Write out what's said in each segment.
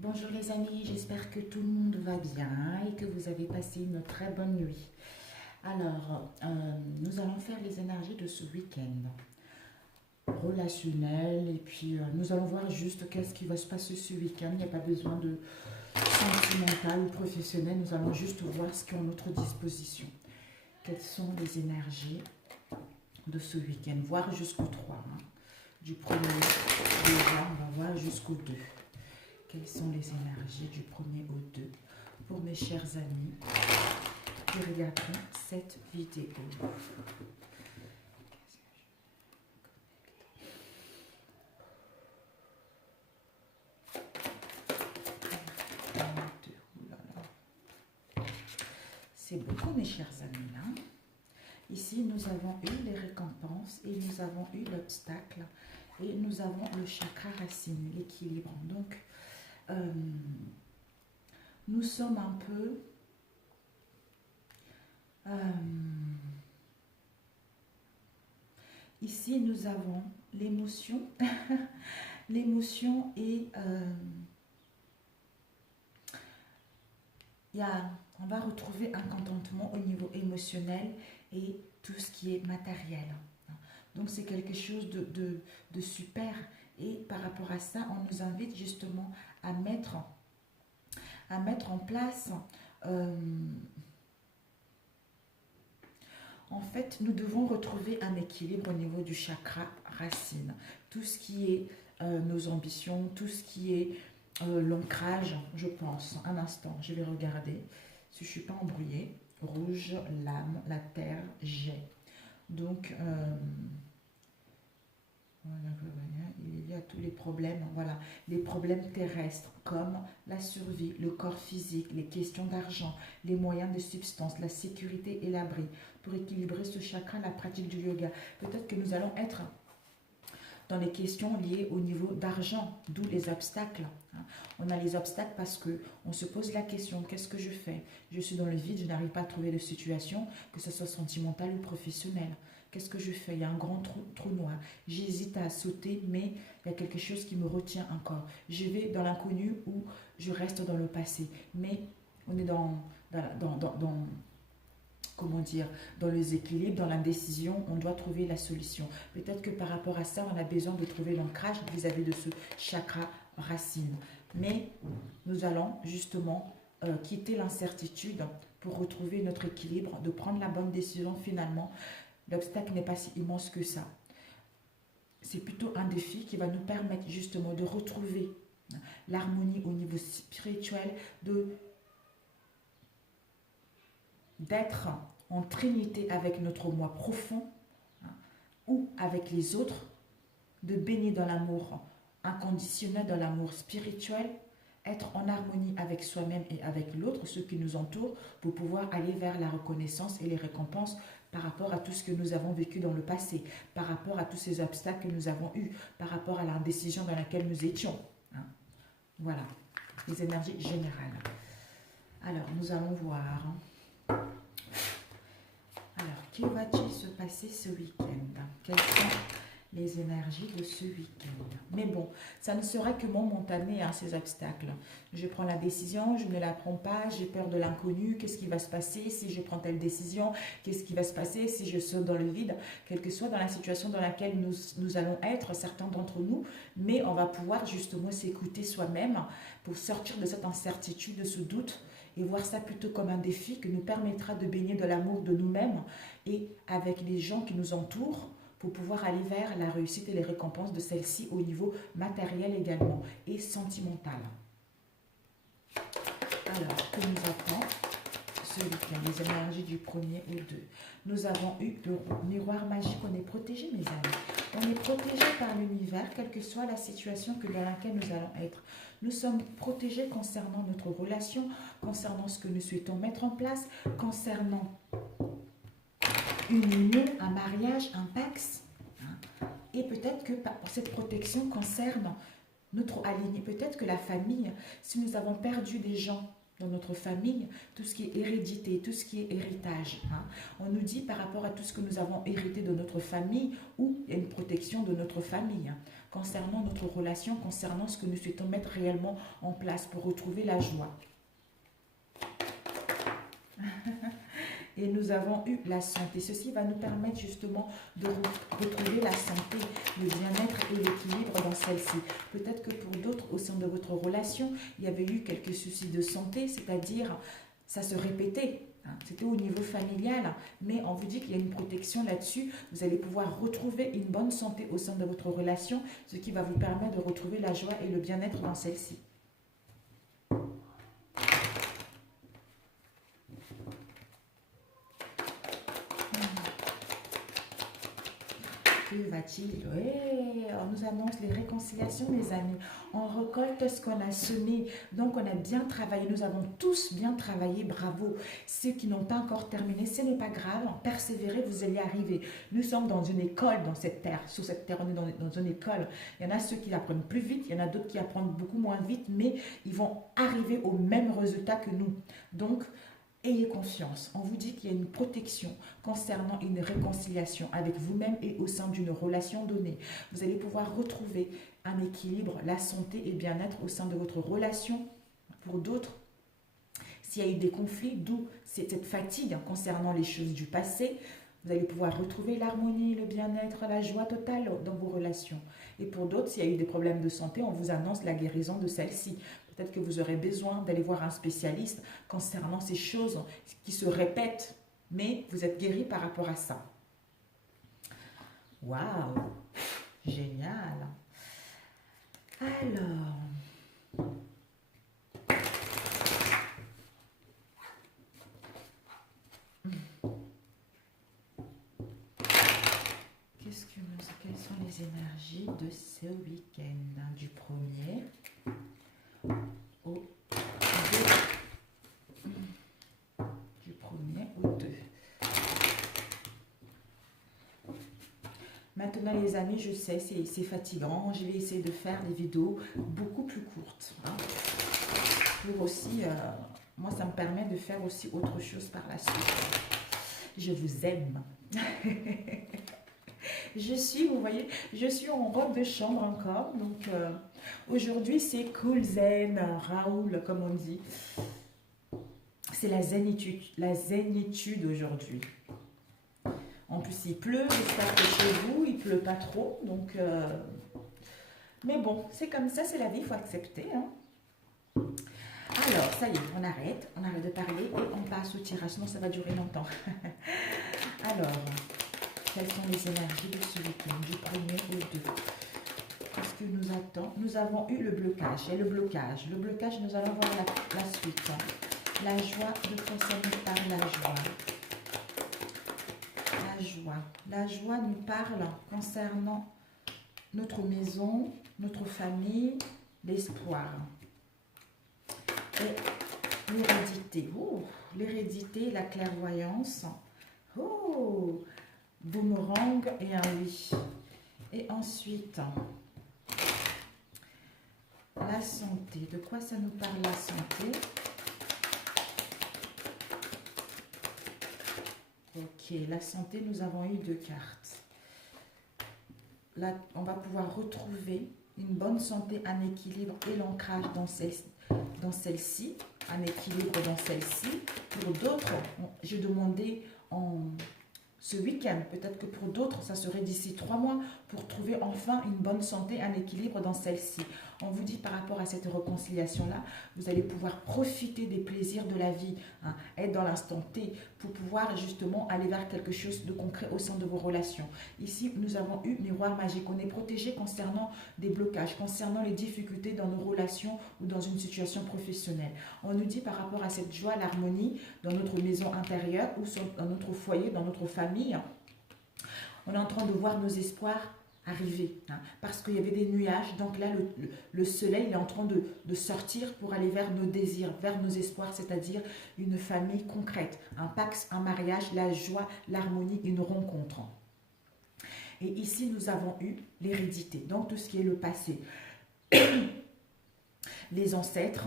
Bonjour les amis, j'espère que tout le monde va bien et que vous avez passé une très bonne nuit. Alors, nous allons faire les énergies de ce week-end relationnel et puis nous allons voir juste qu'est-ce qui va se passer ce week-end. Il n'y a pas besoin de sentimental ou professionnel, nous allons juste voir ce qui est à notre disposition. Quelles sont les énergies de ce week-end, voir jusqu'au 3, hein. Du premier, déjà, on va voir jusqu'au 2. Quelles sont les énergies du premier au 2 pour mes chers amis qui regarderont cette vidéo. C'est beaucoup mes chers amis, hein. Ici, nous avons eu les récompenses et nous avons eu l'obstacle et nous avons le chakra racine, l'équilibre. Donc, nous sommes un peu ici nous avons l'émotion l'émotion et on va retrouver un contentement au niveau émotionnel et tout ce qui est matériel. Donc c'est quelque chose de super et par rapport à ça, on nous invite justement à mettre en place en fait, nous devons retrouver un équilibre au niveau du chakra racine. Tout ce qui est nos ambitions, tout ce qui est l'ancrage, je pense. Un instant, je vais regarder si je ne suis pas embrouillée. Rouge, l'âme, la terre, jet. Donc, il y a tous les problèmes, voilà, les problèmes terrestres comme la survie, le corps physique, les questions d'argent, les moyens de substance, la sécurité et l'abri. Pour équilibrer ce chakra, la pratique du yoga. Peut-être que nous allons être dans les questions liées au niveau d'argent, d'où les obstacles. On a les obstacles parce qu'on se pose la question, qu'est-ce que je fais? Je suis dans le vide, je n'arrive pas à trouver de situation, que ce soit sentimentale ou professionnelle. Qu'est-ce que je fais? Il y a un grand trou noir. J'hésite à sauter, mais il y a quelque chose qui me retient encore. Je vais dans l'inconnu ou je reste dans le passé. Mais on est comment dire, dans les équilibres, dans l'indécision, on doit trouver la solution. Peut-être que par rapport à ça, on a besoin de trouver l'ancrage vis-à-vis de ce chakra racine. Mais nous allons justement quitter l'incertitude pour retrouver notre équilibre, de prendre la bonne décision finalement. L'obstacle n'est pas si immense que ça. C'est plutôt un défi qui va nous permettre justement de retrouver l'harmonie au niveau spirituel, d'être en trinité avec notre moi profond, ou avec les autres, de baigner dans l'amour inconditionnel, dans l'amour spirituel, être en harmonie avec soi-même et avec l'autre, ceux qui nous entourent, pour pouvoir aller vers la reconnaissance et les récompenses par rapport à tout ce que nous avons vécu dans le passé, par rapport à tous ces obstacles que nous avons eus, par rapport à l'indécision dans laquelle nous étions. Voilà, les énergies générales. Alors, nous allons voir. Alors, que va-t-il se passer ce week-end? Quelles sont les énergies de ce week-end? Mais bon, ça ne sera que momentané, ces obstacles. Je prends la décision, je ne la prends pas, j'ai peur de l'inconnu. Qu'est-ce qui va se passer si je prends telle décision? Qu'est-ce qui va se passer si je saute dans le vide? Quelle que soit dans la situation dans laquelle nous allons être, certains d'entre nous, mais on va pouvoir justement s'écouter soi-même pour sortir de cette incertitude, de ce doute, et voir ça plutôt comme un défi qui nous permettra de baigner de l'amour de nous-mêmes et avec les gens qui nous entourent pour pouvoir aller vers la réussite et les récompenses de celle-ci au niveau matériel également et sentimental. Alors, que nous apprend ce week-end, les énergies du premier au 2. Nous avons eu le miroir magique, on est protégé mes amis. On est protégé par l'univers, quelle que soit la situation dans laquelle nous allons être. Nous sommes protégés concernant notre relation, concernant ce que nous souhaitons mettre en place, concernant une union, un mariage, un pax. Et peut-être que cette protection concerne notre aligné. Peut-être que la famille, si nous avons perdu des gens dans notre famille, tout ce qui est hérédité, tout ce qui est héritage. Hein. On nous dit par rapport à tout ce que nous avons hérité de notre famille, ou il y a une protection de notre famille, hein, concernant notre relation, concernant ce que nous souhaitons mettre réellement en place pour retrouver la joie. Et nous avons eu la santé. Ceci va nous permettre justement de retrouver la santé, le bien-être et l'équilibre dans celle-ci. Peut-être que pour d'autres, au sein de votre relation, il y avait eu quelques soucis de santé, c'est-à-dire ça se répétait. Hein, c'était au niveau familial, mais on vous dit qu'il y a une protection là-dessus. Vous allez pouvoir retrouver une bonne santé au sein de votre relation, ce qui va vous permettre de retrouver la joie et le bien-être dans celle-ci. Que va-t-il? On nous annonce les réconciliations, mes amis. On récolte ce qu'on a semé. Donc, on a bien travaillé. Nous avons tous bien travaillé. Bravo. Ceux qui n'ont pas encore terminé, ce n'est pas grave. Persévérez, vous allez arriver. Nous sommes dans une école dans cette terre. Sur cette terre, on est dans une école. Il y en a ceux qui apprennent plus vite. Il y en a d'autres qui apprennent beaucoup moins vite. Mais ils vont arriver au même résultat que nous. Donc, ayez confiance. On vous dit qu'il y a une protection concernant une réconciliation avec vous-même et au sein d'une relation donnée. Vous allez pouvoir retrouver un équilibre, la santé et bien-être au sein de votre relation. Pour d'autres, s'il y a eu des conflits, d'où cette fatigue concernant les choses du passé, vous allez pouvoir retrouver l'harmonie, le bien-être, la joie totale dans vos relations. Et pour d'autres, s'il y a eu des problèmes de santé, on vous annonce la guérison de celle-ci. Peut-être que vous aurez besoin d'aller voir un spécialiste concernant ces choses qui se répètent, mais vous êtes guéri par rapport à ça. Waouh! Génial! Alors... quelles sont les énergies de ce week-end? Du 1er au 2. Du 1er au 2. Maintenant, les amis, je sais, c'est fatigant. Je vais essayer de faire des vidéos beaucoup plus courtes. Hein, pour aussi, moi, ça me permet de faire aussi autre chose par la suite. Je vous aime. Vous voyez, je suis en robe de chambre encore. Donc, aujourd'hui, c'est cool zen, Raoul, comme on dit. C'est la zénitude aujourd'hui. En plus, il pleut. J'espère que chez vous, il ne pleut pas trop. Donc, mais bon, c'est comme ça, c'est la vie, il faut accepter. Hein. Alors, ça y est, on arrête de parler et on passe au tirage. Sinon, ça va durer longtemps. Alors... quelles sont les énergies de ce week-end, du 1er au 2? Qu'est-ce que nous attend? Nous avons eu le blocage. Et le blocage, nous allons voir la suite. La joie, de quoi ça nous parle, la joie? La joie. La joie nous parle concernant notre maison, notre famille, l'espoir. Et l'hérédité. Oh, l'hérédité, la clairvoyance. Oh, boomerang et un oui. Et ensuite, la santé. De quoi ça nous parle, la santé? Ok, la santé, nous avons eu 2 cartes. Là, on va pouvoir retrouver une bonne santé, un équilibre et l'ancrage dans celle-ci. Un équilibre dans celle-ci. Pour d'autres, j'ai demandé ce week-end, peut-être que pour d'autres, ça serait d'ici 3 mois pour trouver enfin une bonne santé, un équilibre dans celle-ci. On vous dit par rapport à cette réconciliation-là, vous allez pouvoir profiter des plaisirs de la vie, hein, être dans l'instant T pour pouvoir justement aller vers quelque chose de concret au sein de vos relations. Ici, nous avons eu miroir magique. On est protégé concernant des blocages, concernant les difficultés dans nos relations ou dans une situation professionnelle. On nous dit par rapport à cette joie, l'harmonie dans notre maison intérieure ou dans notre foyer, dans notre famille, on est en train de voir nos espoirs arriver, hein, parce qu'il y avait des nuages. Donc là, le soleil est en train de sortir pour aller vers nos désirs, vers nos espoirs, c'est-à-dire une famille concrète, un pax, un mariage, la joie, l'harmonie, une rencontre. Et ici, nous avons eu l'hérédité, donc tout ce qui est le passé. Les ancêtres,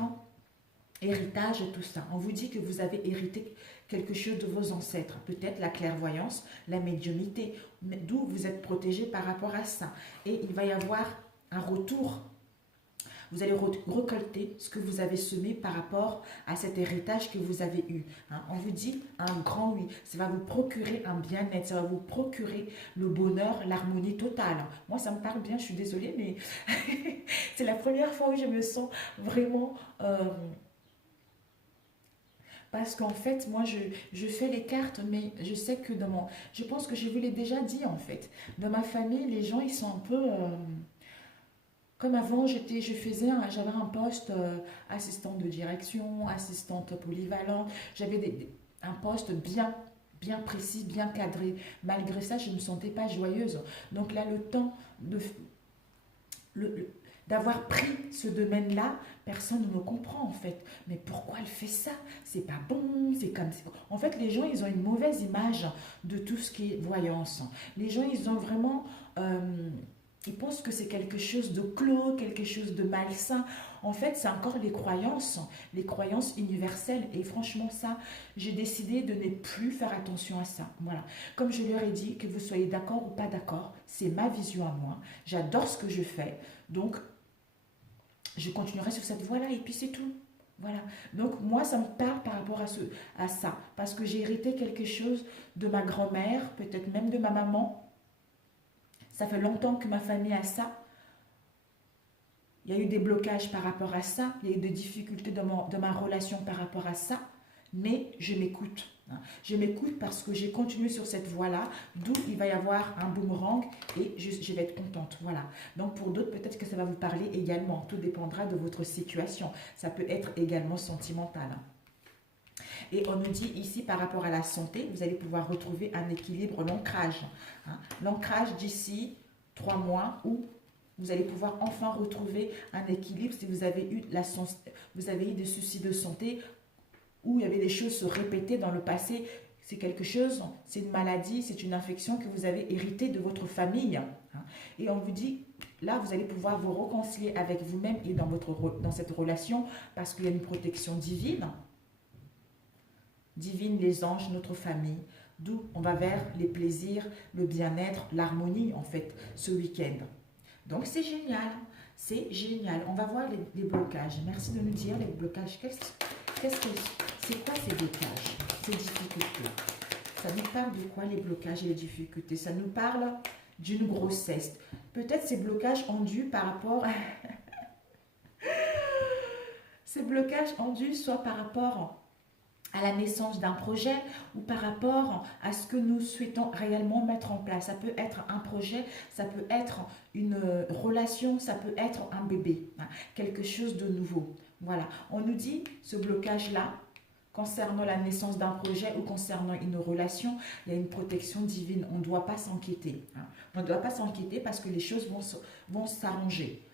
héritage, tout ça. On vous dit que vous avez hérité quelque chose de vos ancêtres, peut-être la clairvoyance, la médiumnité, d'où vous êtes protégé par rapport à ça. Et il va y avoir un retour. Vous allez récolter ce que vous avez semé par rapport à cet héritage que vous avez eu. Hein. On vous dit un grand oui. Ça va vous procurer un bien-être, ça va vous procurer le bonheur, l'harmonie totale. Moi, ça me parle bien, je suis désolée, mais c'est la première fois où je me sens vraiment... parce qu'en fait, moi, je fais les cartes, mais je sais que dans mon... Je pense que je vous l'ai déjà dit, en fait. Dans ma famille, les gens, ils sont un peu... comme avant, j'avais un poste assistante de direction, assistante polyvalente. J'avais un poste bien précis, bien cadré. Malgré ça, je ne me sentais pas joyeuse. Donc là, le temps d'avoir pris ce domaine-là, personne ne me comprend en fait. Mais pourquoi elle fait ça? C'est pas bon, c'est comme ça. En fait, les gens, ils ont une mauvaise image de tout ce qui est voyance. Les gens, ils ont vraiment... ils pensent que c'est quelque chose de clos, quelque chose de malsain. En fait, c'est encore les croyances universelles. Et franchement, ça, j'ai décidé de ne plus faire attention à ça. Voilà. Comme je leur ai dit, que vous soyez d'accord ou pas d'accord, c'est ma vision à moi. J'adore ce que je fais. Donc, je continuerai sur cette voie-là et puis c'est tout. Voilà. Donc, moi, ça me parle par rapport à ça. Parce que j'ai hérité quelque chose de ma grand-mère, peut-être même de ma maman. Ça fait longtemps que ma famille a ça. Il y a eu des blocages par rapport à ça. Il y a eu des difficultés de ma relation par rapport à ça. Mais je m'écoute. Je m'écoute parce que j'ai continué sur cette voie-là, d'où il va y avoir un boomerang et je vais être contente. Voilà. Donc pour d'autres, peut-être que ça va vous parler également. Tout dépendra de votre situation. Ça peut être également sentimental. Et on nous dit ici, par rapport à la santé, vous allez pouvoir retrouver un équilibre, l'ancrage. L'ancrage d'ici 3 mois où vous allez pouvoir enfin retrouver un équilibre si vous avez eu des soucis de santé, où il y avait des choses se répéter dans le passé. C'est quelque chose, c'est une maladie, c'est une infection que vous avez héritée de votre famille. Et on vous dit, là, vous allez pouvoir vous réconcilier avec vous-même et dans cette relation parce qu'il y a une protection divine. Divine, les anges, notre famille. D'où on va vers les plaisirs, le bien-être, l'harmonie, en fait, ce week-end. Donc, c'est génial. C'est génial. On va voir les blocages. Merci de nous dire les blocages. C'est quoi ces blocages, ces difficultés? Ça nous parle de quoi les blocages et les difficultés? Ça nous parle d'une grossesse. Peut-être ces blocages ont dû par rapport... ces blocages ont dû soit par rapport à la naissance d'un projet ou par rapport à ce que nous souhaitons réellement mettre en place. Ça peut être un projet, ça peut être une relation, ça peut être un bébé, quelque chose de nouveau. Voilà, on nous dit ce blocage-là, concernant la naissance d'un projet ou concernant une relation, il y a une protection divine. On ne doit pas s'inquiéter. On ne doit pas s'inquiéter parce que les choses vont s'arranger.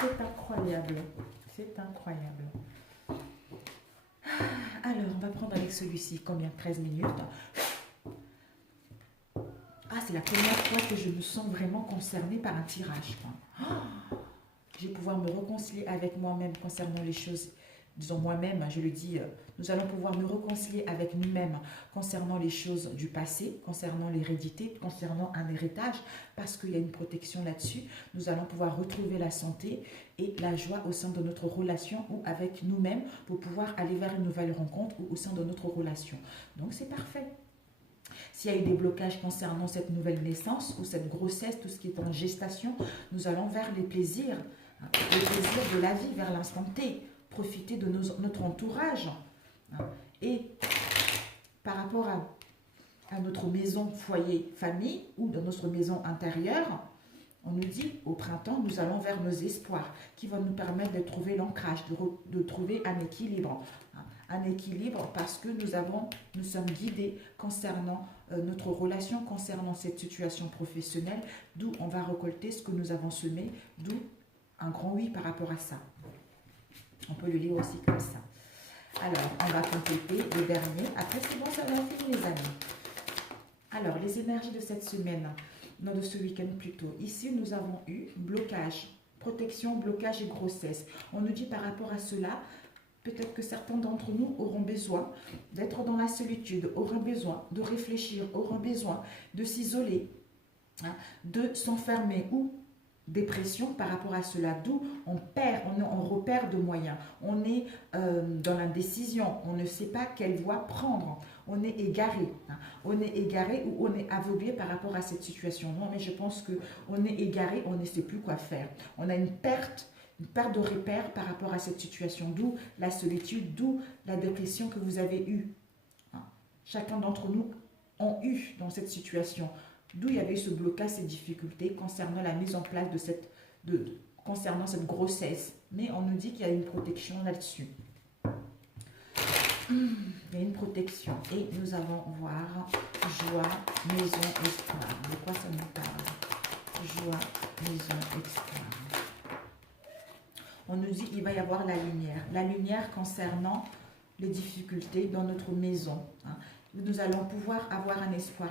C'est incroyable. C'est incroyable. Alors, on va prendre avec celui-ci. Combien? 13 minutes. Ah, c'est la première fois que je me sens vraiment concernée par un tirage. Je vais pouvoir me réconcilier avec moi-même concernant les choses, disons moi-même, je le dis, nous allons pouvoir nous réconcilier avec nous-mêmes concernant les choses du passé, concernant l'hérédité, concernant un héritage, parce qu'il y a une protection là-dessus. Nous allons pouvoir retrouver la santé et la joie au sein de notre relation ou avec nous-mêmes pour pouvoir aller vers une nouvelle rencontre ou au sein de notre relation. Donc c'est parfait. S'il y a eu des blocages concernant cette nouvelle naissance ou cette grossesse, tout ce qui est en gestation, nous allons vers les plaisirs de la vie, vers l'instant T, profiter de notre entourage. Et par rapport à notre maison, foyer, famille ou dans notre maison intérieure, on nous dit au printemps, nous allons vers nos espoirs qui vont nous permettre de trouver l'ancrage, de trouver un équilibre. Un équilibre parce que nous sommes guidés concernant notre relation, concernant cette situation professionnelle, d'où on va récolter ce que nous avons semé, d'où un grand oui par rapport à ça. On peut le lire aussi comme ça. Alors, on va compléter le dernier. Après, c'est bon, ça va finir les amis. Alors, les énergies de cette semaine, non de ce week-end plutôt. Ici, nous avons eu blocage protection, blocage et grossesse. On nous dit par rapport à cela, peut-être que certains d'entre nous auront besoin d'être dans la solitude, auront besoin de réfléchir, auront besoin de s'isoler, hein, de s'enfermer ou dépression par rapport à cela, d'où on repère de moyens, on est dans l'indécision, on ne sait pas quelle voie prendre, on est égaré, hein. On est égaré ou on est aveuglé par rapport à cette situation. Non, mais je pense qu'on est égaré, on ne sait plus quoi faire, on a une perte de repère par rapport à cette situation, d'où la solitude, d'où la dépression que vous avez eue, hein. Chacun d'entre nous ont eu dans cette situation. D'où il y avait ce blocage, ces difficultés concernant la mise en place concernant cette grossesse. Mais on nous dit qu'il y a une protection là-dessus. Il y a une protection. Et nous allons voir joie, maison, espoir. De quoi ça nous parle? Joie, maison, espoir. On nous dit qu'il va y avoir la lumière. La lumière concernant les difficultés dans notre maison, hein. Nous allons pouvoir avoir un espoir.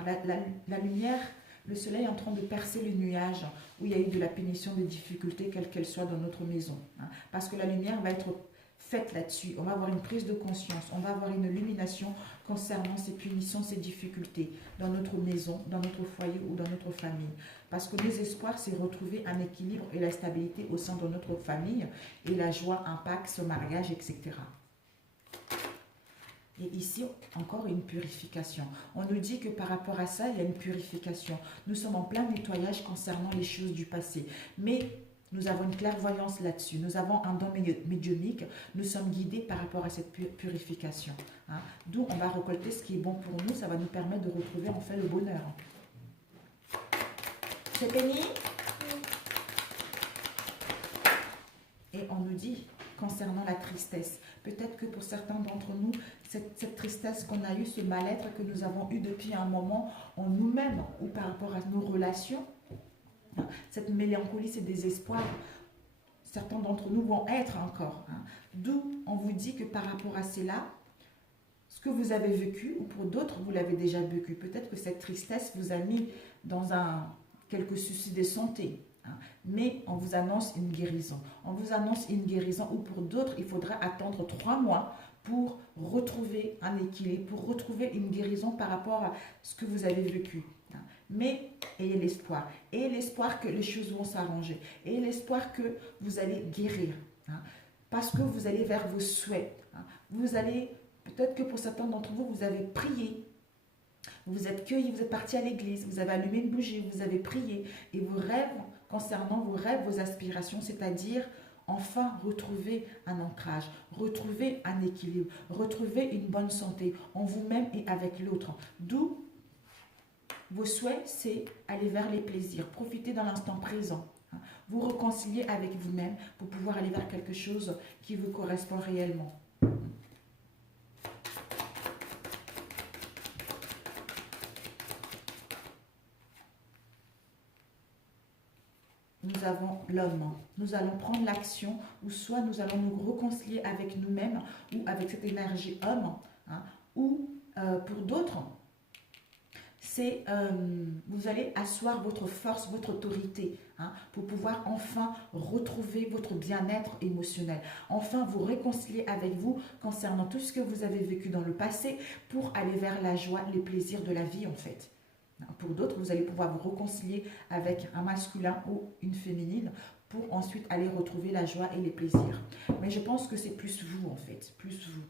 La lumière, le soleil est en train de percer le nuage où il y a eu de la pénition, de difficultés, quelle qu'elle soit dans notre maison, hein. Parce que la lumière va être faite là-dessus. On va avoir une prise de conscience, on va avoir une illumination concernant ces punitions, ces difficultés dans notre maison, dans notre foyer ou dans notre famille. Parce que les espoirs, c'est retrouver un équilibre et la stabilité au sein de notre famille et la joie impacte ce mariage, etc. Et ici, encore une purification. On nous dit que par rapport à ça, il y a une purification. Nous sommes en plein nettoyage concernant les choses du passé. Mais nous avons une clairvoyance là-dessus. Nous avons un don médiumnique. Nous sommes guidés par rapport à cette purification, hein. D'où on va récolter ce qui est bon pour nous. Ça va nous permettre de retrouver en fait le bonheur. C'est fini? Et on nous dit concernant la tristesse. Peut-être que pour certains d'entre nous, cette tristesse qu'on a eue, ce mal-être que nous avons eu depuis un moment en nous-mêmes ou par rapport à nos relations, cette mélancolie, ce désespoir, certains d'entre nous vont être encore, hein. D'où on vous dit que par rapport à cela, ce que vous avez vécu, ou pour d'autres, vous l'avez déjà vécu. Peut-être que cette tristesse vous a mis dans quelques soucis de santé, hein. Mais on vous annonce une guérison. On vous annonce une guérison ou pour d'autres, il faudra attendre 3 mois pour retrouver un équilibre, pour retrouver une guérison par rapport à ce que vous avez vécu. Mais ayez l'espoir. Ayez l'espoir que les choses vont s'arranger. Ayez l'espoir que vous allez guérir, hein, parce que vous allez vers vos souhaits, hein. Vous allez, peut-être que pour certains d'entre vous, vous avez prié. Vous vous êtes cueillis, vous êtes parti à l'église, vous avez allumé une bougie, vous avez prié. Et vos rêves, concernant vos rêves, vos aspirations, c'est-à-dire enfin retrouver un ancrage, retrouver un équilibre, retrouver une bonne santé en vous-même et avec l'autre. D'où vos souhaits, c'est aller vers les plaisirs, profiter dans l'instant présent, hein. Vous réconcilier avec vous-même pour pouvoir aller vers quelque chose qui vous correspond réellement. Nous avons l'homme. Nous allons prendre l'action ou soit nous allons nous réconcilier avec nous-mêmes ou avec cette énergie homme, hein, ou pour d'autres, c'est vous allez asseoir votre force, votre autorité, hein, pour pouvoir enfin retrouver votre bien-être émotionnel. Enfin vous réconcilier avec vous concernant tout ce que vous avez vécu dans le passé pour aller vers la joie, les plaisirs de la vie en fait. Pour d'autres, vous allez pouvoir vous réconcilier avec un masculin ou une féminine pour ensuite aller retrouver la joie et les plaisirs. Mais je pense que c'est plus vous en fait, plus vous.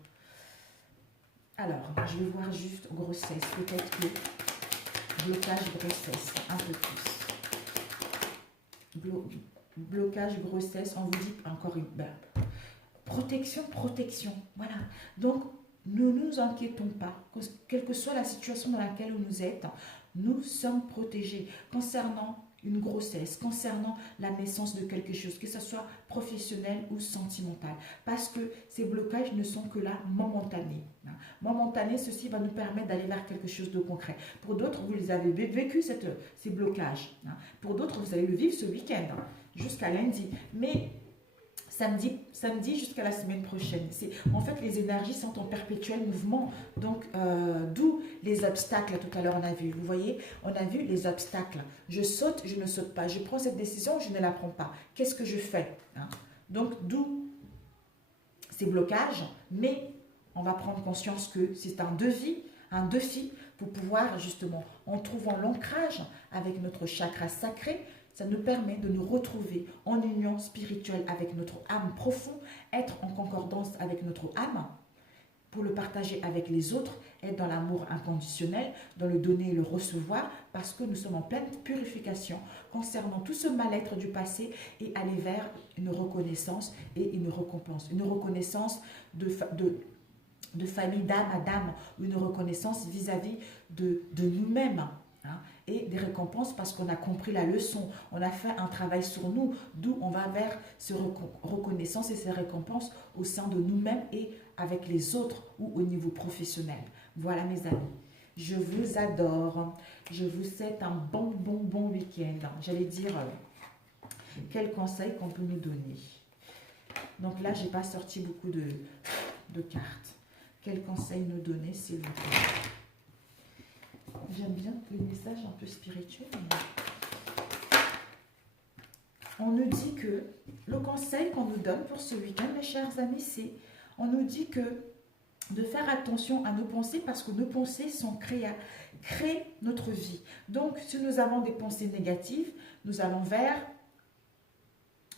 Alors, je vais voir juste grossesse, peut-être que blocage grossesse, un peu plus. Blocage grossesse, on vous dit encore une... protection, voilà. Donc, ne nous inquiétons pas, quelle que soit la situation dans laquelle vous êtes, nous sommes protégés concernant une grossesse, concernant la naissance de quelque chose, que ce soit professionnel ou sentimental. Parce que ces blocages ne sont que là momentanés. Momentanés, ceci va nous permettre d'aller vers quelque chose de concret. Pour d'autres, vous les avez vécu ces blocages. Pour d'autres, vous allez le vivre ce week-end, jusqu'à lundi. Mais samedi jusqu'à la semaine prochaine. En fait, les énergies sont en perpétuel mouvement. Donc, d'où les obstacles, tout à l'heure, on a vu. Vous voyez, on a vu les obstacles. Je saute, je ne saute pas. Je prends cette décision, je ne la prends pas. Qu'est-ce que je fais, hein? Donc, d'où ces blocages. Mais on va prendre conscience que c'est un défi pour pouvoir, justement, en trouvant l'ancrage avec notre chakra sacré, ça nous permet de nous retrouver en union spirituelle avec notre âme profonde, être en concordance avec notre âme pour le partager avec les autres, être dans l'amour inconditionnel, dans le donner et le recevoir, parce que nous sommes en pleine purification concernant tout ce mal-être du passé et aller vers une reconnaissance et une récompense. Une reconnaissance de famille, d'âme à d'âme, une reconnaissance vis-à-vis de nous-mêmes. Hein, et des récompenses parce qu'on a compris la leçon, on a fait un travail sur nous, d'où on va vers ces reconnaissances et ces récompenses au sein de nous-mêmes et avec les autres ou au niveau professionnel. Voilà mes amis, je vous adore, je vous souhaite un bon week-end. J'allais dire, quels conseils qu'on peut nous donner. Donc là, j'ai pas sorti beaucoup de cartes. Quels conseils nous donner, s'il vous plaît? J'aime bien les messages un peu spirituels. On nous dit que le conseil qu'on nous donne pour ce week-end, mes chers amis, c'est on nous dit que de faire attention à nos pensées parce que nos pensées créent notre vie. Donc, si nous avons des pensées négatives, nous allons vers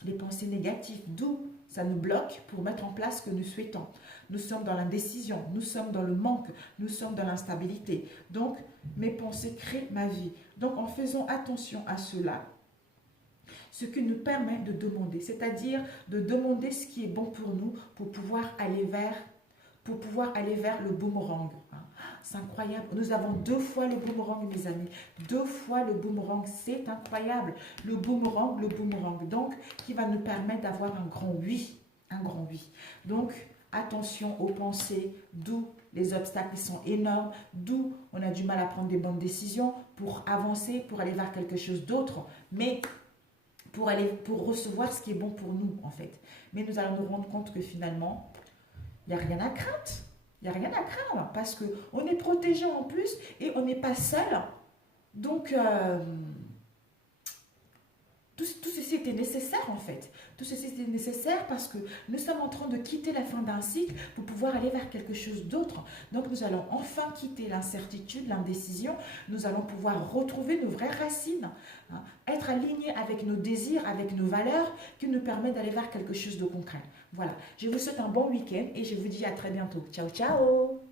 les pensées négatives, d'où ça nous bloque pour mettre en place ce que nous souhaitons. Nous sommes dans l'indécision, nous sommes dans le manque, nous sommes dans l'instabilité. Donc, mes pensées créent ma vie. Donc, en faisant attention à cela, ce qui nous permet de demander, c'est-à-dire de demander ce qui est bon pour nous pour pouvoir aller vers le boomerang. C'est incroyable. Nous avons 2 fois le boomerang, mes amis. 2 fois le boomerang. C'est incroyable. Le boomerang. Donc, qui va nous permettre d'avoir un grand oui. Un grand oui. Donc, attention aux pensées, d'où les obstacles sont énormes, d'où on a du mal à prendre des bonnes décisions pour avancer, pour aller vers quelque chose d'autre, mais pour recevoir ce qui est bon pour nous, en fait. Mais nous allons nous rendre compte que finalement, il n'y a rien à craindre. Il n'y a rien à craindre parce qu'on est protégé en plus et on n'est pas seul. Donc, tout ceci était nécessaire en fait. Tout ceci était nécessaire parce que nous sommes en train de quitter la fin d'un cycle pour pouvoir aller vers quelque chose d'autre. Donc, nous allons enfin quitter l'incertitude, l'indécision. Nous allons pouvoir retrouver nos vraies racines. Hein, être alignés avec nos désirs, avec nos valeurs qui nous permettent d'aller vers quelque chose de concret. Voilà, je vous souhaite un bon week-end et je vous dis à très bientôt. Ciao, ciao!